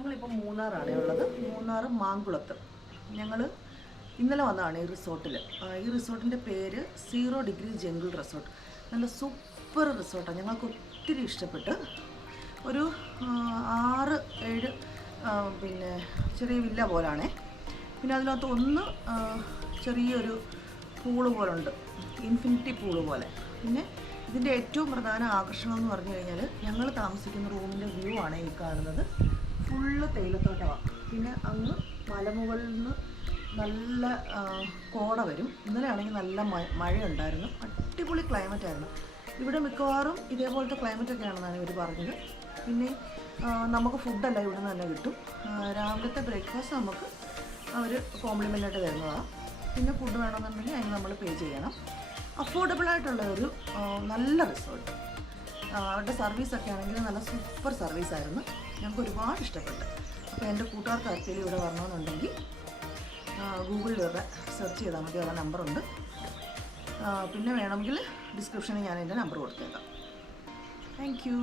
ഞങ്ങളിപ്പോൾ മൂന്നാറാണ് ഉള്ളത്. മൂന്നാർ മാങ്കുളത്ത്. ഞങ്ങൾ ഇന്നലെ വന്നതാണ് ഈ റിസോർട്ടിൽ. ഈ റിസോർട്ടിൻ്റെ പേര് 0 ഡിഗ്രി ജംഗിൾ റിസോർട്ട്. നല്ല സൂപ്പർ റിസോർട്ടാണ്. ഞങ്ങൾക്ക് ഒത്തിരി ഇഷ്ടപ്പെട്ട്. ഒരു 6-7 പിന്നെ ചെറിയ വില്ല പോലാണേ. പിന്നെ അതിനകത്ത് ഒന്ന് ചെറിയൊരു പൂള് പോലുണ്ട്, ഇൻഫിനിറ്റി പൂള് പോലെ. പിന്നെ ഇതിൻ്റെ ഏറ്റവും പ്രധാന ആകർഷണം എന്ന് പറഞ്ഞു കഴിഞ്ഞാൽ ഞങ്ങൾ താമസിക്കുന്ന റൂമിൻ്റെ വ്യൂ ആണ് ഈ കാണുന്നത്. ഫുള്ള് തേയിലത്തോട്ടമാണ്. പിന്നെ അങ്ങ് മലമുകളിൽ നിന്ന് നല്ല കോട വരും. ഇന്നലെ ആണെങ്കിൽ നല്ല മഴയുണ്ടായിരുന്നു. അടിപൊളി ക്ലൈമറ്റായിരുന്നു. ഇവിടെ മിക്കവാറും ഇതേപോലത്തെ ക്ലൈമറ്റൊക്കെയാണെന്നാണ് ഇവർ പറഞ്ഞത്. പിന്നെ നമുക്ക് ഫുഡെല്ലാം ഇവിടെ നിന്ന് തന്നെ കിട്ടും. രാവിലത്തെ ബ്രേക്ക്ഫാസ്റ്റ് നമുക്ക് അവർ കോംപ്ലിമെൻ്റായിട്ട് തരുന്നതാണ്. പിന്നെ ഫുഡ് വേണമെന്നുണ്ടെങ്കിൽ അതിന് നമ്മൾ പേ ചെയ്യണം. അഫോർഡബിളായിട്ടുള്ള ഒരു നല്ല റിസോർട്ട്. അവരുടെ സർവീസൊക്കെ ആണെങ്കിൽ നല്ല സൂപ്പർ സർവീസായിരുന്നു. ഞങ്ങൾക്ക് ഒരുപാട് ഇഷ്ടപ്പെട്ടു. അപ്പോൾ എൻ്റെ കൂട്ടുകാർക്ക് ആർക്കെങ്കിലും ഇവിടെ വരണമെന്നുണ്ടെങ്കിൽ ഗൂഗിളിൽ ഇവരുടെ സെർച്ച് ചെയ്താൽ മതി. അവരുടെ നമ്പറുണ്ട്. പിന്നെ വേണമെങ്കിൽ ഡിസ്ക്രിപ്ഷനിൽ ഞാൻ എൻ്റെ നമ്പർ കൊടുത്തേക്കാം. Thank you.